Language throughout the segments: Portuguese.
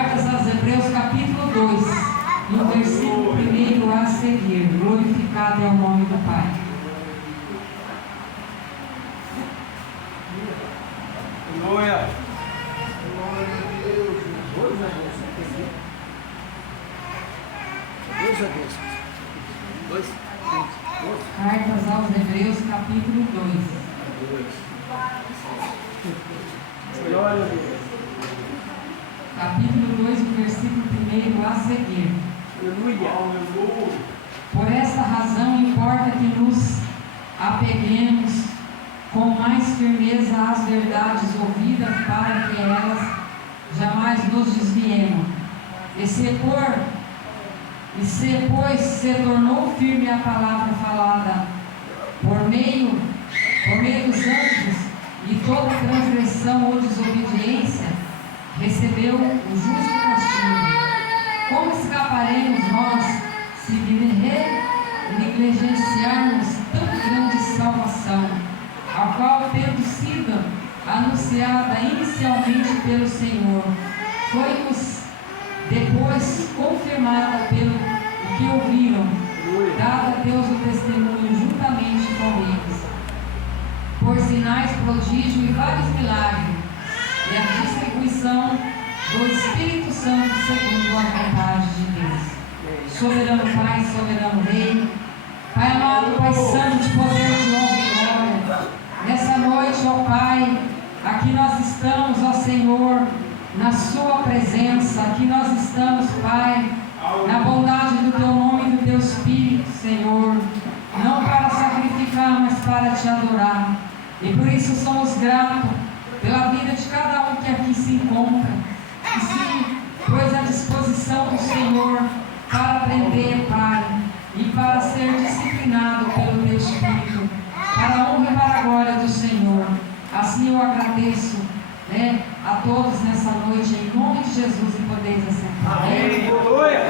Cartas aos Hebreus, capítulo 2, no versículo 1 a seguir. Glorificado é o nome do Pai. Aleluia. Cartas aos Hebreus, capítulo 2. Capítulo 2, versículo 1 a seguir. Por esta razão importa que nos apeguemos com mais firmeza às verdades ouvidas, para que elas jamais nos desviemos. Pois se tornou firme a palavra falada por meio dos anjos, e toda transgressão ou desobediência recebeu o justo castigo. Como escaparemos nós se negligenciarmos tão grande salvação, a qual, tendo sido anunciada inicialmente pelo Senhor, foi-nos depois confirmada pelo que ouviram, dado a Deus o testemunho juntamente com eles, por sinais, prodígios e vários milagres, e a distribuição do Espírito Santo segundo a vontade de Deus. Soberano Pai, soberano Rei, Pai amado, Pai santo, de poder, de honra e glória, nessa noite, ó Pai, aqui nós estamos, ó Senhor, na Sua presença, aqui nós estamos, Pai, na bondade do Teu nome e do Teu Espírito, Senhor, não para sacrificar, mas para Te adorar, e por isso somos gratos pela vida de cada um que aqui se encontra, que se pôs à disposição do Senhor para aprender, Pai, e para ser disciplinado pelo Teu Espírito, para a honra e para a glória do Senhor. Assim eu agradeço, a todos nessa noite, em nome de Jesus, e podeis assentar. Aleluia.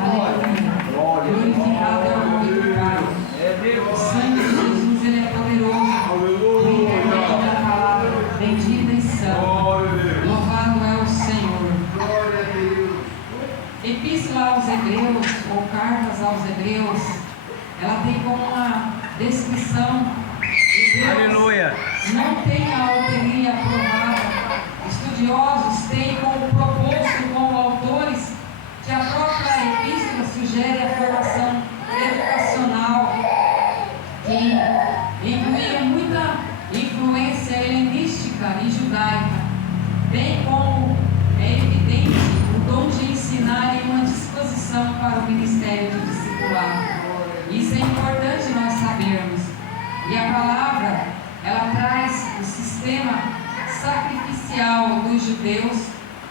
Aleluia. Glorificado é o nome do Pai. O sangue de Jesus, Ele é poderoso. Intermédio da palavra bendita e santa. Louvado é o Senhor. Epístola aos Hebreus, ou Cartas aos Hebreus, ela tem como uma descrição de Deus. Aleluia. Não tem a autoria aprovada. Estudiosos têm como proposto, como autores, que a própria epístola sugere a formação educacional, que incluía muita influência helenística e judaica, bem como é evidente o dom de ensinar e uma disposição para o ministério de discipular. Isso é importante nós sabermos. E a palavra, ela traz o sistema sacrificial dos judeus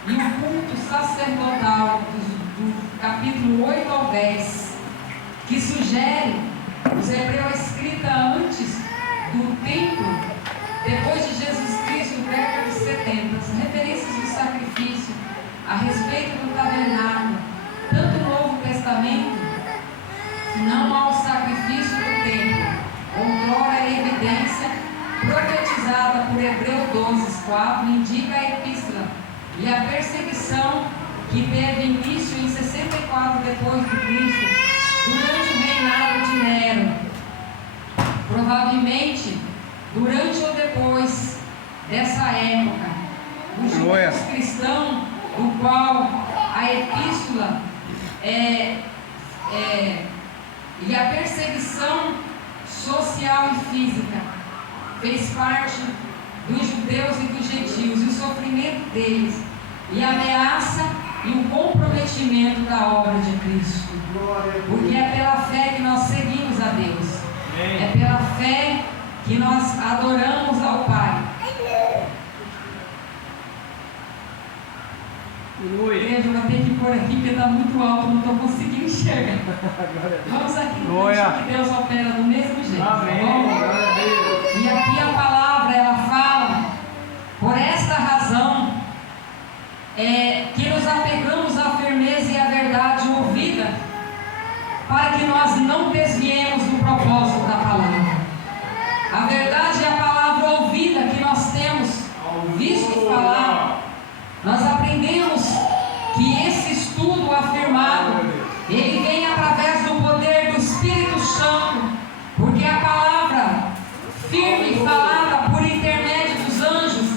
e o culto sacerdotal do capítulo 8 ao 10, que sugere os hebreus escrita antes do templo, depois de Jesus Cristo, década de 70, as referências do sacrifício a respeito do tabernáculo, tanto no Novo Testamento, não ao sacrifício do templo, outrora a evidência profetizada por Hebreus 12:4 indica a epístola e a perseguição que teve início em 64 depois de Cristo, durante o reinado de Nero, provavelmente durante ou depois dessa época. Os judeus cristãos, do qual a epístola e a perseguição social e física fez parte dos judeus e dos gentios, e o sofrimento deles, e a ameaça e o comprometimento da obra de Cristo, porque é pela fé que nós seguimos a Deus, é pela fé que nós adoramos ao Pai. Igreja, eu vou ter que pôr aqui porque está muito alto, não estou conseguindo enxergar. Vamos aqui, que Deus opera do mesmo jeito. Amém. E aqui a palavra, ela fala, por esta razão, que nos apegamos à firmeza e à verdade ouvida, para que nós não desviemos do propósito da palavra. A verdade é a palavra ouvida que nós temos visto falar. Nós aprendemos que esse estudo afirmado, ele vem através do poder do Espírito Santo, porque a palavra firme falada por intermédio dos anjos,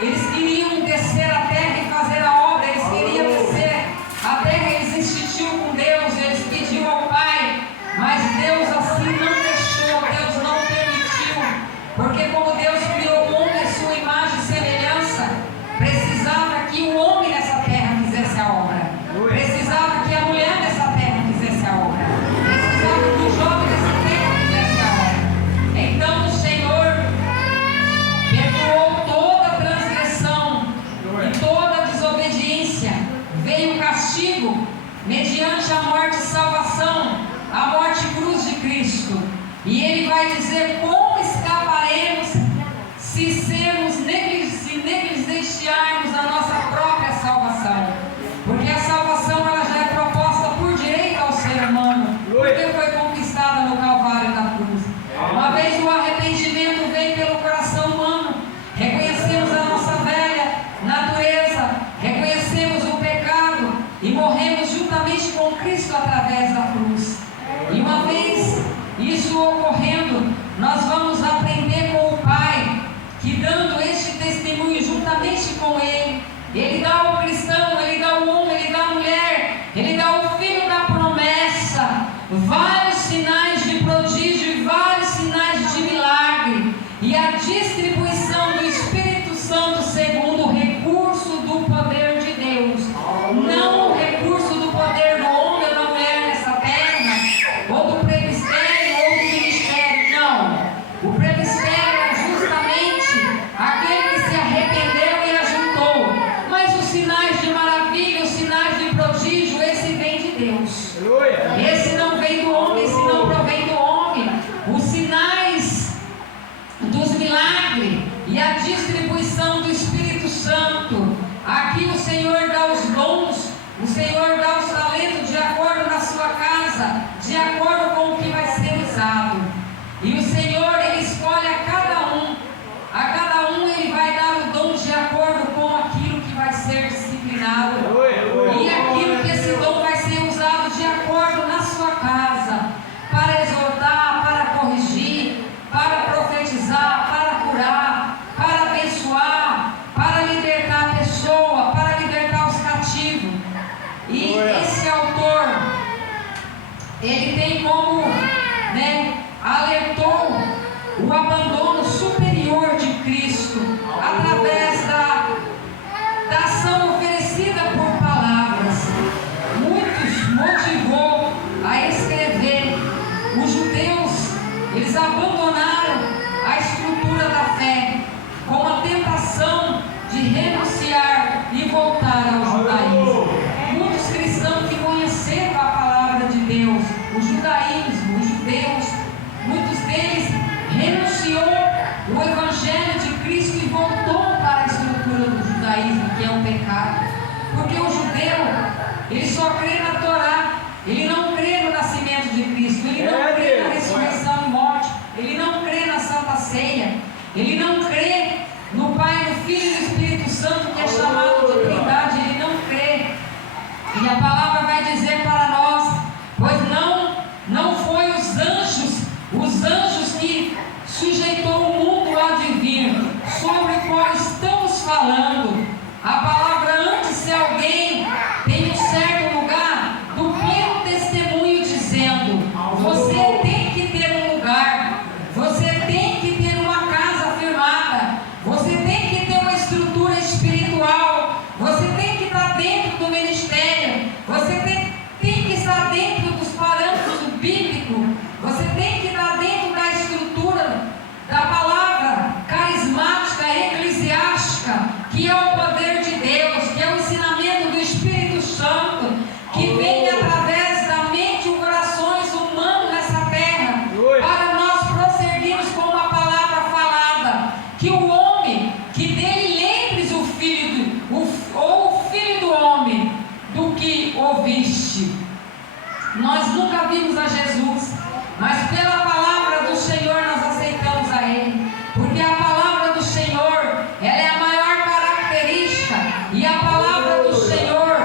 eles queriam descer à terra e fazer a obra, eles queriam descer à terra, eles insistiu com Deus, eles pediu ao Pai, mas Deus assim não deixou, Deus não permitiu, porque como Deus criou o homem à sua imagem e semelhança, precisava que o homem nessa terra fizesse a obra, precisava que a mulher nessa terra fizesse a obra, precisava que o jovem nessa terra fizesse a obra. Então o Senhor perdoou toda a transgressão e toda a desobediência, veio o castigo mediante a morte e salvação, a morte e cruz de Cristo, e Ele vai dizer como escaparemos se negligenciarmos a nossa própria salvação, porque a salvação ela já é proposta por direito ao ser humano, porque foi conquistada no Calvário da cruz. Uma vez o arrependimento vem pelo coração humano, reconhecemos a nossa velha natureza, reconhecemos o pecado e morremos juntamente com Cristo através da cruz. E uma vez isso ocorrendo, nós vamos aprender com o Pai, que dando este testemunho juntamente com Ele, Ele dá ao cristão, Ele dá ao homem, Ele dá à mulher, Ele dá ao filho da promessa, vários sinais de prodígio e vários sinais de milagre, e a distribuição do Espírito Santo segundo o recurso do poder de Deus, não o recurso do poder do homem ou da mulher nessa terra, ou do presbitério ou do ministério, não. O presbitério é justamente aquele que se arrependeu e ajuntou, mas os sinais de maravilha, os sinais de prodígio, esse vem de Deus, esse não vem do homem, esse não provém do homem. Os sinais dos milagres e a distribuição do Espírito Santo, aqui o Senhor dá os dons, o Senhor dá os talentos de acordo na sua casa, de acordo com o que vai ser usado, e o Senhor Ele escolhe a cada um Ele vai dar o dom de acordo com aquilo que vai ser disciplinado, e aquilo que esse dom vai ser usado de acordo na sua casa, para exortar, para corrigir, para profetizar, para curar, para abençoar, para libertar a pessoa, para libertar os cativos. E esse autor, ele tem como, alertou o abandono superior de Cristo através da ação oferecida por palavras. Muitos motivou a escrever. Os judeus, eles abandonaram a estrutura da fé com a tentação de renunciar e voltar ao judaísmo. Muitos cristãos que conheceram a palavra de Deus, o judaísmo, os judeus, muitos deles renunciou o evangelho de Cristo e voltou para a estrutura do judaísmo, que é o pecado, porque o judeu, ele só crê na Torá, ele não crê no nascimento de Cristo, ele não crê na ressurreição e morte, ele não crê na Santa Ceia, ele não crê no Pai, no Filho e no Espírito Santo, que é chamado de Trindade, ele não crê. E a palavra vai dizer para nós, pois não foi os anjos que sujeitou o mundo a vir, sobre o qual estamos falando. A palavra antes, se alguém tem um certo lugar, do pleno testemunho dizendo, você tem que ter um lugar, você tem que ter uma casa firmada, você tem que ter uma estrutura espiritual, você tem que estar dentro do ministério, você tem que estar dentro dos parâmetros bíblicos, você tem que estar dentro da estrutura da palavra carismática, eclesiástica, que é o poder de Deus, que é o ensinamento do Espírito Santo, que vem através da mente e corações humanos nessa terra, para nós prosseguirmos com uma palavra falada, que o homem, que dele lembres o filho do homem, do que ouviste. Nós nunca vimos a Jesus, mas pela palavra do Senhor nós aceitamos a Ele, porque a palavra do Senhor, ela é a maior característica, e a palavra do Senhor,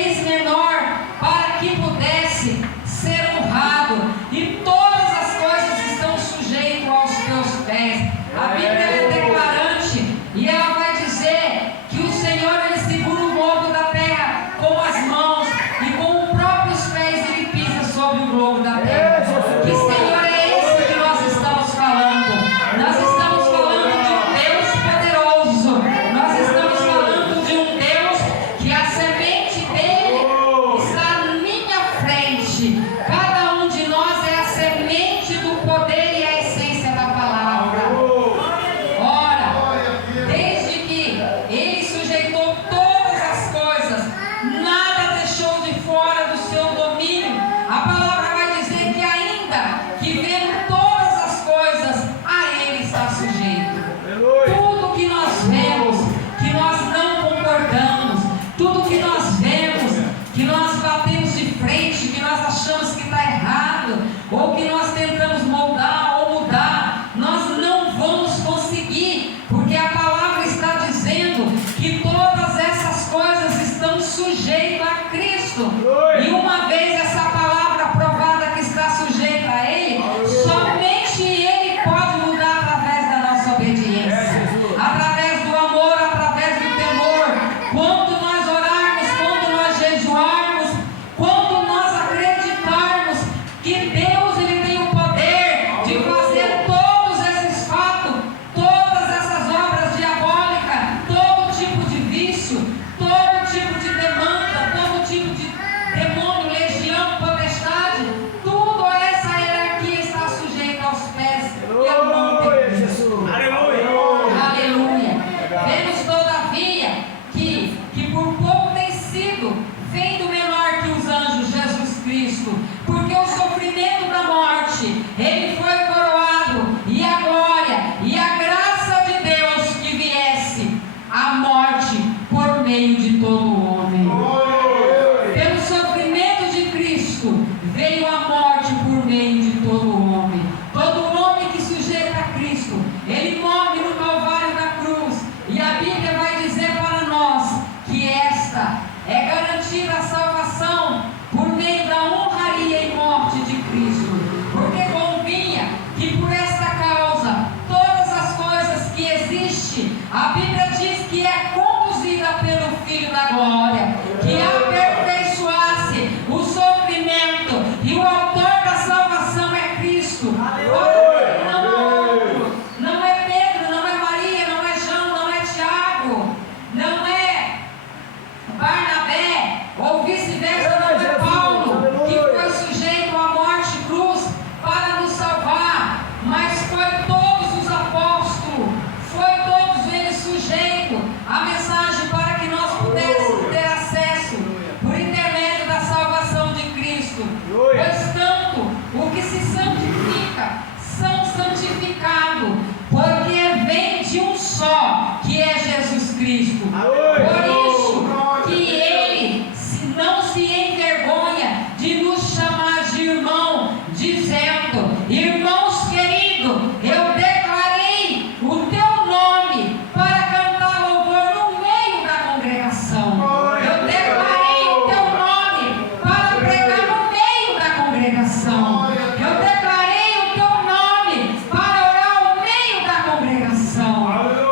fez menor para que pudesse ser honrado, e todas as coisas estão sujeitas aos teus pés. A Bíblia é declarante, e ela vai dizer que o Senhor, Ele segura o globo da terra com as mãos, e com os próprios pés Ele pisa sobre o globo da terra. Que Senhor é esse que nós estamos falando? Nós estamos falando de um Deus poderoso. Nós estamos falando de um Deus que a semente dele está na minha frente. Cada um de nós é a semente do poder e a essência da palavra. Ora, desde que ele sujeitou todas as coisas, nada deixou de fora do seu domínio. A palavra vai dizer que ainda que vendo todas as coisas, a ele está sujeito. Tudo que nós vemos, que nós não concordamos, tudo que nós vemos, que nós batemos de frente, que nós achamos que está errado, ou que nós tentamos moldar ou mudar, nós não vamos conseguir, porque a palavra está dizendo que todas essas coisas estão sujeitas a Cristo. E uma vez essa palavra provada que está sujeita a Ele, somente Ele pode mudar através da nossa obediência, através do amor, através do temor. Quando nós orarmos, quando nós jejuarmos, quando nós acreditarmos que Deus Ele tem o poder de fazer todos esses fatos, todas essas obras diabólicas, todo tipo de vício, todo tipo de demanda, todo tipo de demônio, legião, potestade, tudo essa hierarquia está sujeita aos pés e à mão de Cristo. Aleluia. Vemos todavia que por pouco tem sido feito menor que os anjos Jesus Cristo, porque o sofrimento da morte, ele foi coroado, e a glória e a graça de Deus que viesse a morte por meio de todo homem. Pelo sofrimento de Cristo veio a morte por meio de todo homem. Todo homem que sujeita a Cristo, ele morre no Calvário da cruz. E a Bíblia vai dizer para nós que esta é garantida a salvação por meio da honraria e morte de Cristo. Porque convinha que por esta causa, todas as coisas que existem, a Bíblia diz que é conduzida pelo Filho da Glória, que aperfeiçoasse o sofrimento, e o autor da salvação é Cristo. Ora, não é outro, não é Pedro, não é Maria, não é João, não é Tiago, não é Barnabé, ou vice-versa, não é Paulo, que foi sujeito à morte e cruz para nos salvar, mas foi todos os apóstolos, foi todos eles sujeitos à mensagem para que nós pudéssemos ter acesso por intermédio da salvação de Cristo. Pois tanto o que se santifica são santificados, porque vem de um só, que é Jesus Cristo. Por isso que Ele não se envergonha de nos chamar de irmão, dizendo: irmãos queridos, eu declarei o teu nome para cantar louvor no meio da congregação. Eu declarei o teu nome para pregar no meio da congregação. Eu declarei o teu nome para orar no meio da congregação,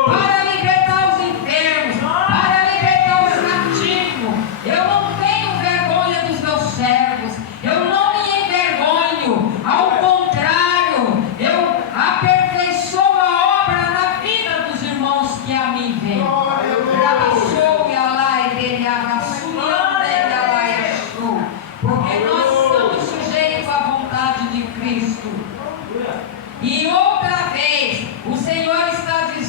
para libertar os enfermos, para libertar os cativos. Eu não tenho vergonha dos meus servos, eu não me envergonho, ao contrário, eu aperfeiçoo a obra na vida dos irmãos que a mim vêm. Porque nós estamos sujeitos à vontade de Cristo. E outra vez, o Senhor está dizendo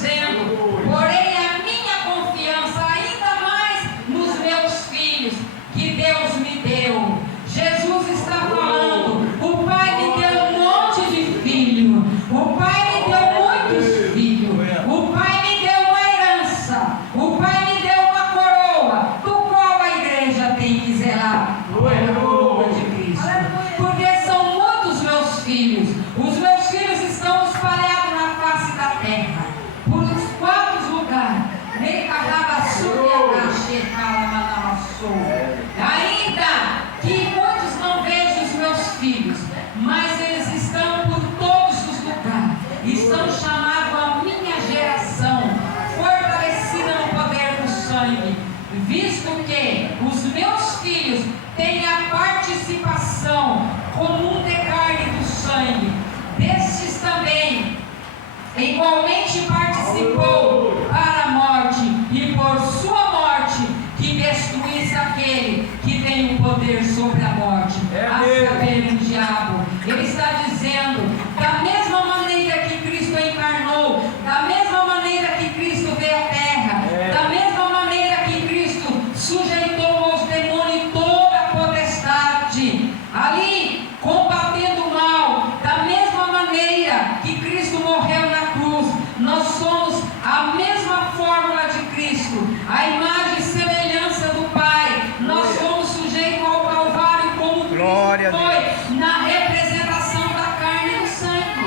igualmente participou para a morte, e por sua morte que destruísse aquele que tem o poder sobre a morte, a saber, o diabo. Ele está dizendo, da mesma maneira que Cristo encarnou, da mesma maneira que Cristo veio à terra, da mesma maneira que Cristo sujeitou aos demônios toda a potestade, ali combatendo o mal, da mesma maneira que Cristo morreu na cruz, nós somos a mesma fórmula de Cristo, a imagem e semelhança do Pai. Nós somos sujeitos ao Calvário como Cristo foi, na representação da carne e do sangue.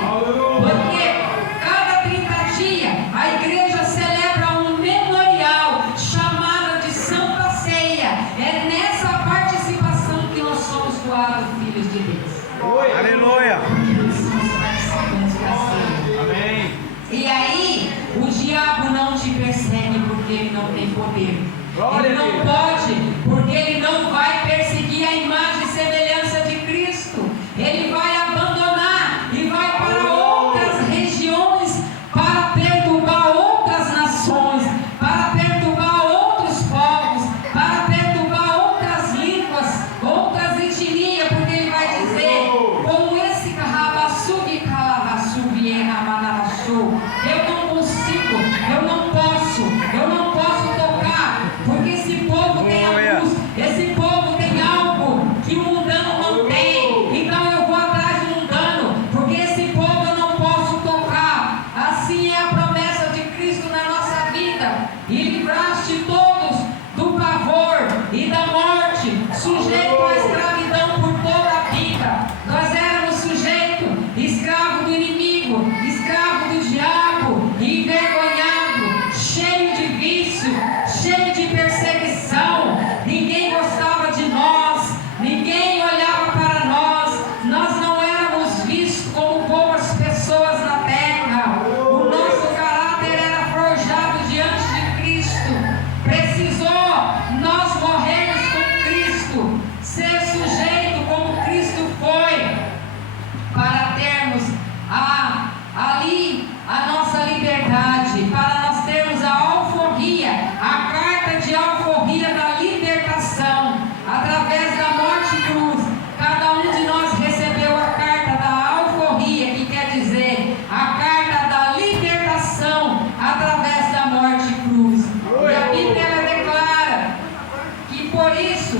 Porque cada 30 dias a igreja celebra um memorial chamado de Santa Ceia. É nessa participação que nós somos doados filhos de Deus. Aleluia. Nós somos participantes da ceia. Amém. E aí, o diabo não te persegue porque ele não tem poder. Ele não pode, porque ele não vai perseguir a imagem e semelhança de Cristo. Ele vai abandonar e vai para outras regiões para perturbar outras nações, para perturbar outros povos, para perturbar outras línguas, outras etnias, porque ele vai dizer, como esse carrabassubi calavassubi eramanarachou, eu não consigo, eu não posso tocar, porque esse povo tem a luz, esse povo tem algo que o mundano não tem, então eu vou atrás do mundano, porque esse povo eu não posso tocar. Assim é a promessa de Cristo na nossa vida, e livraste todos do pavor e da morte, sujeito à escravidão por toda a vida. Nós éramos sujeitos, escravo do inimigo, escravo do diabo, envergonhado, cheio de vício, cheio de perseguição. Ninguém gostava de nós, ninguém olhava para nós, nós não éramos vistos como boas pessoas na terra. O nosso caráter era forjado diante de Cristo. Precisou nós morrermos com Cristo, ser sujeito como Cristo foi, para termos ali a nossa liberdade, para nós termos a alforria, a carta de alforria da libertação, através da morte e cruz. Cada um de nós recebeu a carta da alforria, que quer dizer a carta da libertação, através da morte e cruz. E a Bíblia ela declara que por isso,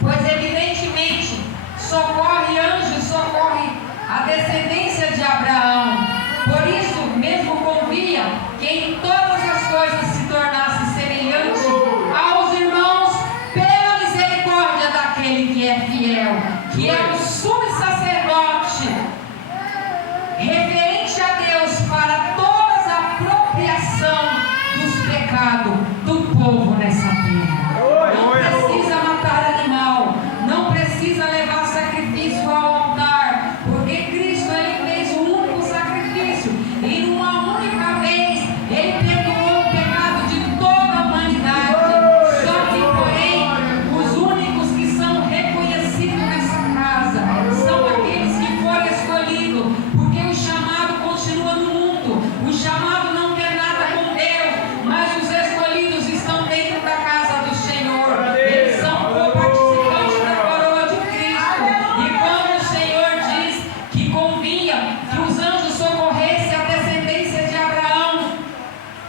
pois evidentemente socorre anjos, socorre a descendência de Abraão. Por isso mesmo convia que em todas as coisas se tornasse semelhante aos irmãos pela misericórdia daquele que é fiel, que é o sumo sacerdote, referente a Deus para toda a apropriação dos pecados do povo nessa terra. Não precisa matar animal, não precisa levar sacrifício ao altar, porque Cristo ele fez um único sacrifício, e numa única vez ele perdoou o pecado de toda a humanidade. Só que, porém, os únicos que são reconhecidos nessa casa são aqueles que foram escolhidos, porque o chamado continua no mundo, o chamado não quer nada com Deus, mas os escolhidos estão dentro da casa do Senhor. Eles são co-participantes da coroa de Cristo. E quando o Senhor diz que convinha que os anjos socorressem a descendência de Abraão,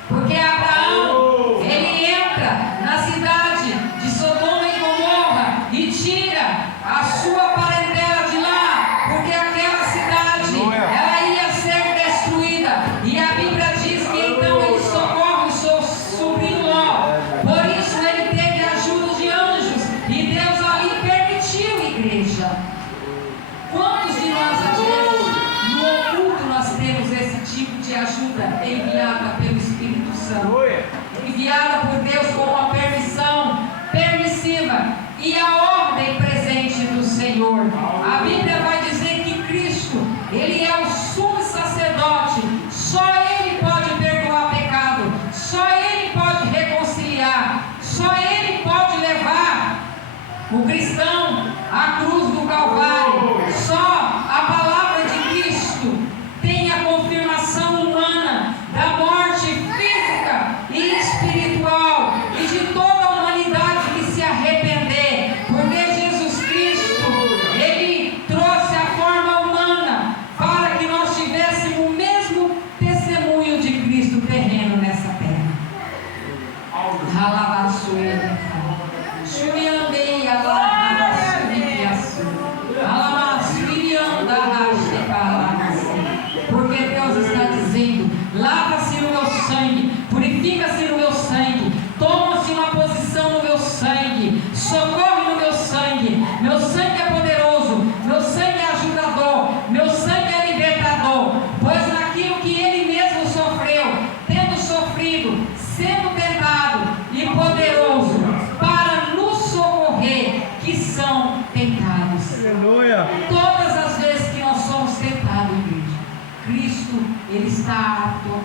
porque Abraão ele entra na cidade de Sodoma e Gomorra e tira a sua parentela de lá, porque aquela cidade ela ia ser destruída. E a Bíblia diz que então ele socorre o seu sobrinho Ló. Por isso ele teve a ajuda de anjos, e Deus ali permitiu, igreja. Quantos de nós, às vezes, no oculto, nós temos esse tipo de ajuda enviada pelo Espírito Santo, enviada por Deus com uma permissão permissiva e a ordem presente do Senhor? A Bíblia vai dizer que Cristo, ele é o sumo sacerdote, só ele pode perdoar pecado, só ele pode reconciliar, só ele pode levar o cristão à cruz do Calvário. Só a palavra de Cristo tem a confirmação humana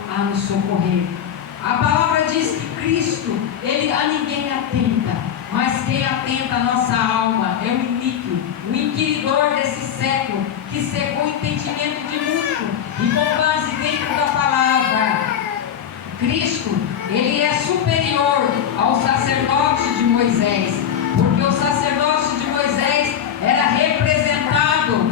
a nos socorrer. A palavra diz que Cristo, Ele a ninguém atenta, mas quem atenta a nossa alma é o iníquo, o inquiridor desse século, que cegou o entendimento de muito, e com base dentro da palavra. Cristo, Ele é superior ao sacerdote de Moisés, porque o sacerdote de Moisés era representado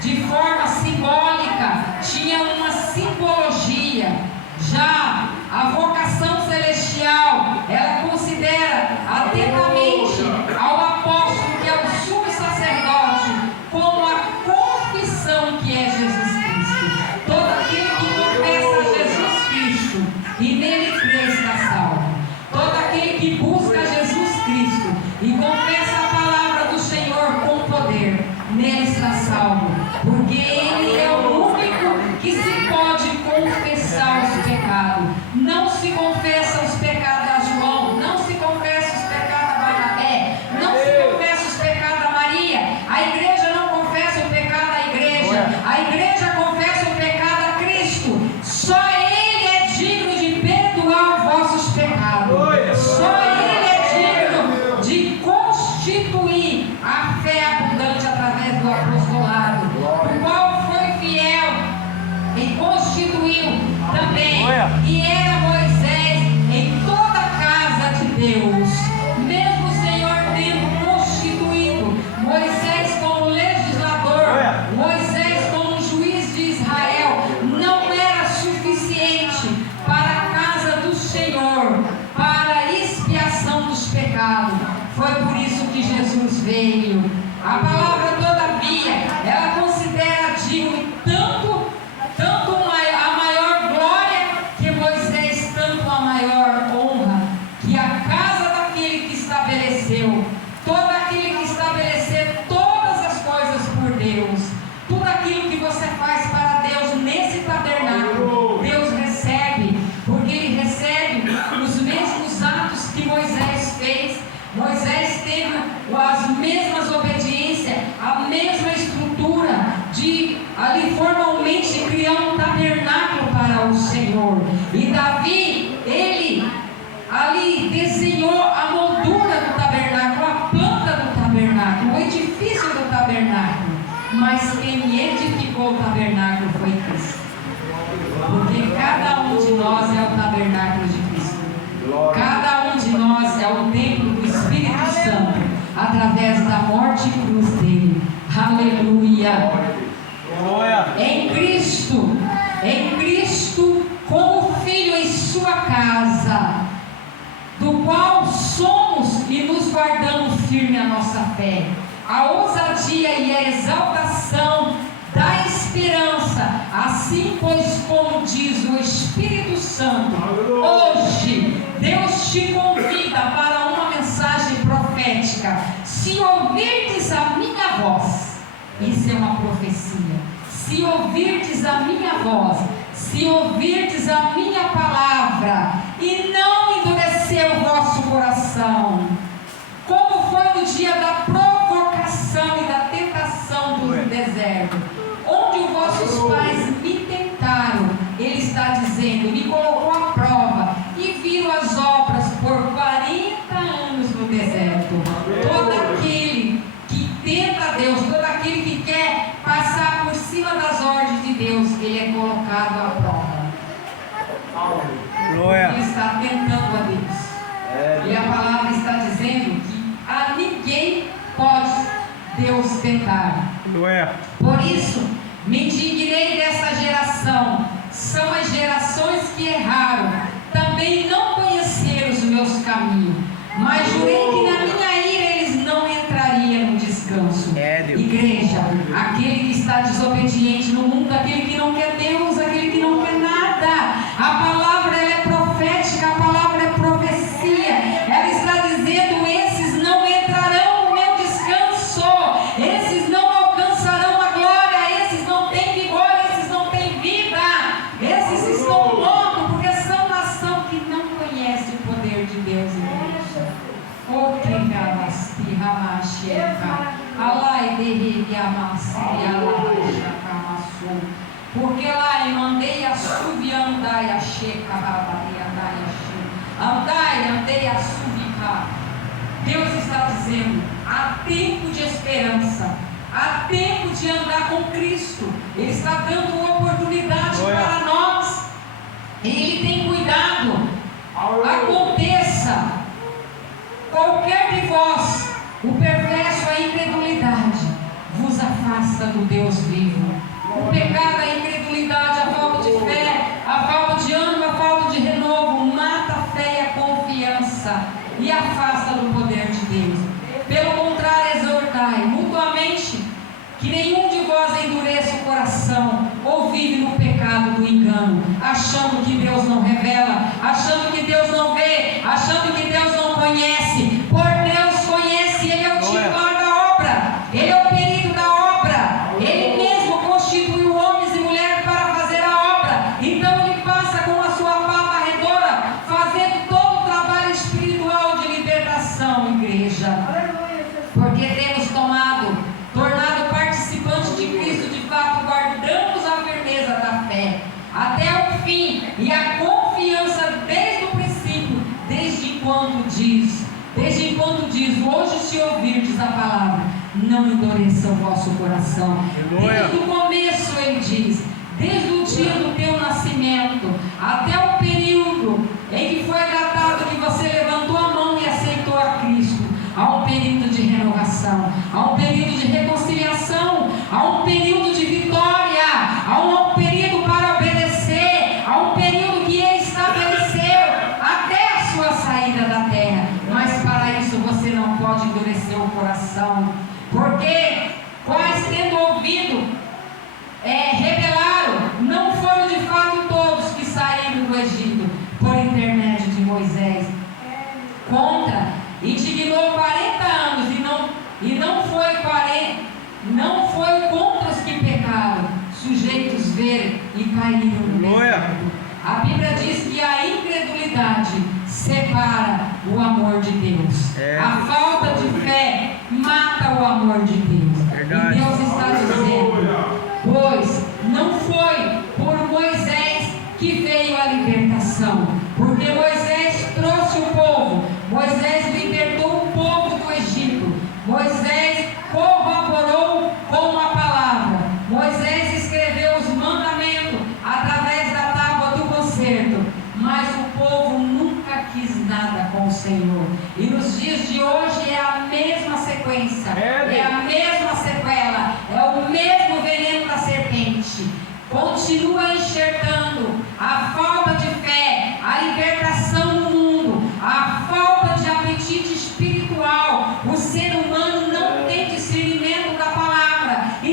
de forma simbólica, tinha uma simbologia. Já a vocação celestial, ela considera atentamente ao apóstolo, que é o sumo sacerdote, como a confissão que é Jesus Cristo. Todo aquele que confessa Jesus Cristo e nele crê está salvo. Todo aquele que busca Jesus Cristo e confessa a palavra do Senhor com poder, nele está salvo, porque Ele é o único que se pode confessar os pecados. Não se confessa os pecados a João, não se confessa os pecados a Barnabé, não se confessa os pecados a Maria. A igreja não confessa o pecado à igreja, a igreja confessa o pecado a Cristo. Só Ele é digno de perdoar os vossos pecados. Só Ele é digno de constituir a fé abundante através do apostolado, o qual foi fiel e constituiu também, e era Moisés em toda a casa de Deus, mesmo o Senhor tendo constituído Moisés como legislador, Moisés como juiz de Israel, não era suficiente para a casa do Senhor, para a expiação dos pecados. Foi por isso que Jesus veio. A palavra, todavia, ela considera digno tanto a maior glória que Moisés, tanto a maior honra, que a casa daquele que estabeleceu, todo aquele que estabeleceu todas as coisas por Deus, tudo aquilo que você faz para Deus nesse tabernáculo, Deus recebe, porque Ele recebe os mesmos atos que Moisés fez. Moisés teve as mesmas obediências, a mesma estrutura de ali formalmente criar um tabernáculo para o Senhor. E Davi, ele ali desenhou a moldura do tabernáculo, a planta do tabernáculo, o edifício do tabernáculo. Mas quem edificou o tabernáculo foi Cristo. Porque cada um de nós é o tabernáculo de Cristo. Cada um de nós é o templo do Espírito Santo, através da morte e cruz dele. Aleluia! Em Cristo, como Filho em sua casa, do qual somos e nos guardamos firme a nossa fé, a ousadia e a exaltação da esperança, assim pois como diz o Espírito Santo, hoje Deus te convida para uma mensagem profética. Se ouvirdes a minha voz, isso é uma profecia. Se ouvirdes a minha voz, se ouvirdes a minha palavra, e não endurecer o vosso coração, como foi no dia da provocação e da tentação do deserto, onde os vossos pais me tentaram, Ele está dizendo, me colocou à prova, e viram as obras por 40 anos no deserto. Todo aquele que tenta Deus, todo aquele que quer passar por cima das ordens de Deus, ele é colocado à prova. Ele está tentando a Deus. E a palavra está dizendo que a ninguém pode Deus tentar. Por isso, me indignei dessa geração. São as gerações que erraram, também não conheceram os meus caminhos, mas jurei que na minha ira eles não entrariam no descanso. Igreja, aquele que está desobediente no mundo, aquele que não quer Deus, aquele que não quer nada, a palavra ela é profética, a palavra é profecia, ela está dizendo, esses não entrarão no meu descanso, esses não alcançarão a glória, esses não têm vigor, esses não têm vida, esses estão mortos, porque são nação que não conhece o poder de Deus, igreja. Oh, andai a checa, andei a subicar. Deus está dizendo: há tempo de esperança, há tempo de andar com Cristo. Ele está dando uma oportunidade para nós. Ele tem cuidado. Aconteça qualquer de vós o perverso, a incredulidade vos afasta do Deus vivo. O pecado, a incredulidade, a falta de fé, a falta de ânimo, a falta de renovo mata a fé e a confiança e afasta do poder de Deus. Pelo contrário, exortai mutuamente que nenhum de vós endureça o coração ou vive no pecado do engano, achando que Deus não revela, achando que Deus não vê, achando que Deus não conhece. Por Deus conhece, Ele é o titular da obra, Ele é o perito da obra, Ele mesmo constituiu homens e mulheres para fazer a obra. Então Ele passa com a sua pá varredora, fazendo todo o trabalho espiritual de libertação, igreja. Porque temos tornado participantes de Cristo, de fato, guardamos a firmeza da fé até o fim e a confiança desde o princípio, desde enquanto diz, hoje se ouvirdes a palavra, não endureça o vosso coração. Desde o começo ele diz, desde o dia do teu nascimento até o período em que foi datado que você levantou a mão e aceitou a Cristo, há um período de renovação, há um período de reconciliação, há um período de vitória, há um período para obedecer, há um período que Ele estabeleceu até a sua saída da terra. Mas para isso você não pode endurecer o coração, porque quais tendo ouvido revelaram, não foram de fato todos que saíram do Egito por intermédio de Moisés. Indignou 40 anos e não foi contra os que pecaram, sujeitos ver e caíram no deserto. A Bíblia diz que a incredulidade separa o amor de Deus. A falta de fé mata o amor de Deus. E Deus está dizendo: pois não foi por Moisés que veio a libertação, porque Moisés trouxe o povo, Moisés libertou o povo do Egito, Moisés corroborou com a palavra, Moisés escreveu os mandamentos através da tábua do concerto, mas o povo nunca quis nada com o Senhor. E nos dias de hoje é a mesma sequência, é a mesma sequela, é o mesmo veneno da serpente. Continua